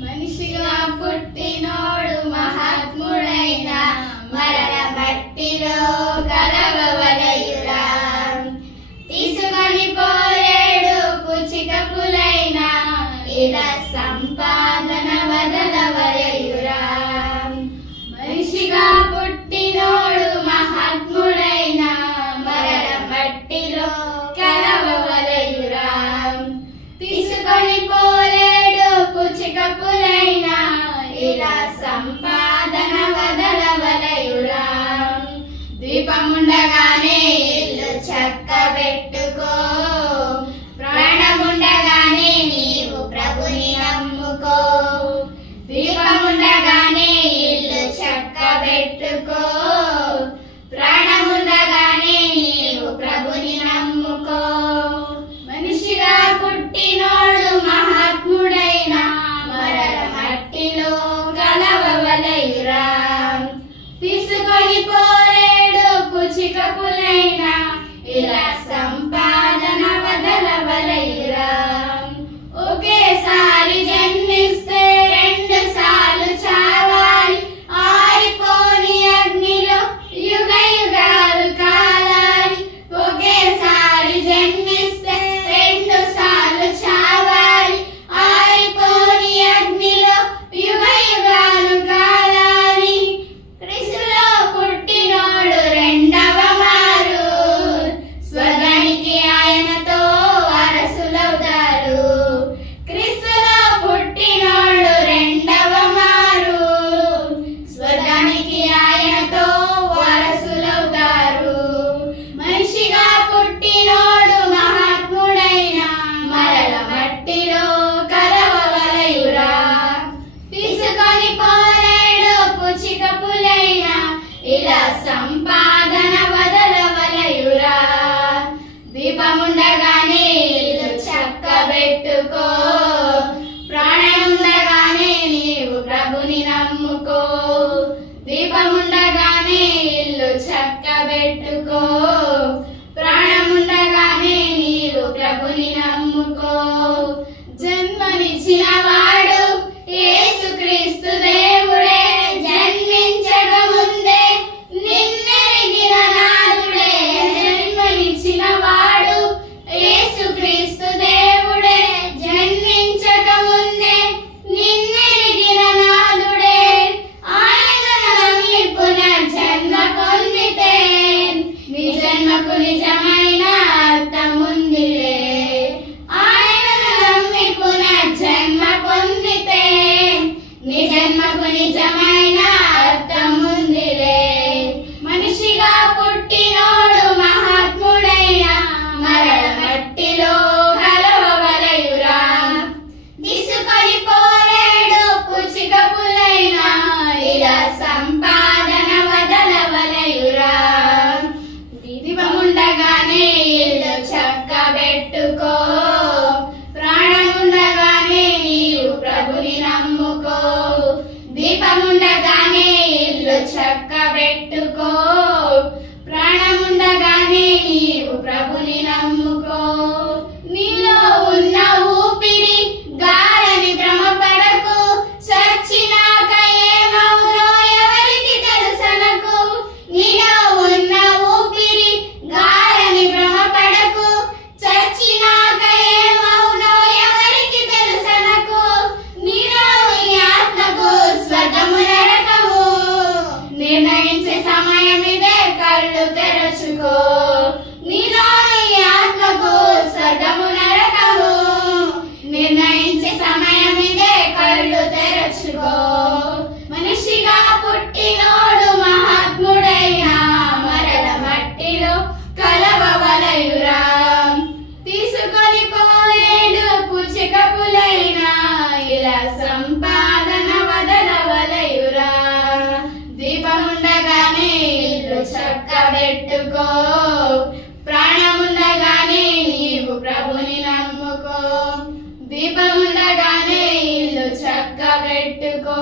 మనిషిగా పుట్టినోడు మహాత్ముడైన మరణ మట్టిలో కలవవలయురా. తీసుకొని పోలేడు పుచికపులైన ఇలా సంపాదన వదలవలయురా. మనిషిగా పుట్టినోడు మహాత్ముడైన మరణ మట్టిలో కలవవలయురా. తీసుకొని పోలేడు పుచికపులైన ఇలా సంపాదన వదలవలయురా. దీపముండగానే ఇల్లు చక్కబెట్టుకో, ప్రాణముండగానే నీవు ప్రభుని నమ్ముకో. దీపముండగానే ఇల్లు చక్కబెట్టుకో, ప్రాణముండగానే నీవు ప్రభుని నమ్ముకో. మనిషిగా పుట్టినోడు మహాత్ముడైన మరణ మట్టిలో కలవవలయురా. తీసుకొని పోలేడు పుచికపులైన ఇలా సంపాదన వదలవలయురా. ఒకేసారి జన్మిస్తే రెండు సార్లు చావాలి, ఆరిపోని అగ్నిలో యుగ యుగాలు కాలాలి. ఒకేసారి జన్మిస్తే రెండు సార్లు చావాలి, ఆరిపోని అగ్నిలో యుగ యుగాలు కాలాలి. క్రీస్తులో పుట్టినోడు రెండవ మారు, స్వర్గానికి ఆయనతో వారసులవుతారు. క్రీస్తులో పుట్టినోడు రెండవ మారు, స్వర్గానికి ఆయనతో వారసులవుతారు. మనిషిగా పుట్టినోడు మహాత్ముడైన మరణ మట్టిలో కలవవలయురా. తీసుకొని పోలేడు పుచికపులైన ఇలా సంపాదన వదలవలయురా. దీపముండగానే ఇల్లు చక్కబెట్టుకో, ప్రాణముండగానే నీవు ప్రభుని నమ్ముకో. దీపముండగానే ఇల్లు చక్కబెట్టుకో, ప్రాణముండగానే నీవు ప్రభుని నమ్ముకో. జన్మనిచ్చిన వాడు యేసుక్రీస్తు దేవుడే, జన్మించక ముందే నిన్నెరిగిన నాదుడే. జన్మనిచ్చిన వాడు యేసుక్రీస్తు దేవుడే, జన్మించక ముందే నిన్నెరిగిన నాదుడే. ఆయనను నమ్మి పునర్జన్మ పొందితే నీ జన్మకు నిజమైన అర్థముందిలే. ఆయనను నమ్మి పునర్జన్మ పొందితే నీ జన్మకు నిజమైన అర్థముందిలే. మనిషిగా పుట్టినోడు మహాత్ముడైన మరణ మట్టిలో కలవవలయురా. తీసుకొని పోలేడు పుచికపులైన ఇలా సంపాదన వదలవలయురా. దీపముండగానే ఇల్లు చక్కబెట్టుకో, ప్రాణముండగానే నీవు ప్రభుని నమ్ముకో. దీపముండగానే ఇల్లు చక్కబెట్టుకో, ప్రాణముండగానే నీవు ప్రభుని నమ్ముకో. నీలో ఉన్న ఊపిరి గాలని భ్రమపడకు, చచ్చినాక ఏమవునో ఎవరికి తెలుసనకు. నీలో ఉన్న ఊపిరి గాలని భ్రమపడకు, చచ్చినాక ఏమవునో ఎవరికి తెలుసనకు. నీలో నీ ఆత్మకు స్వర్గము నరకము, నిర్ణయించే సమయం ఇదే, కళ్ళు తెరచుకో. నీలో నీ ఆత్మకు స్వర్గము నరకము, నిర్ణయించే సమయం ఇదే, కళ్ళు తెరచుకో. మనిషిగా పుట్టినోడు మహాత్ముడైన మరణ మట్టిలో కలవవలయురా. తీసుకొని పోలేడు పుచికపులైన ఇలా సంపాదన వదలవలయురా. దీపముండగానే ఇల్లు చక్కబెట్టుకో, ప్రాణముండగానే నీవు ప్రభుని నమ్ముకో. దీపముండగానే ఇల్లు చక్కబెట్టుకో,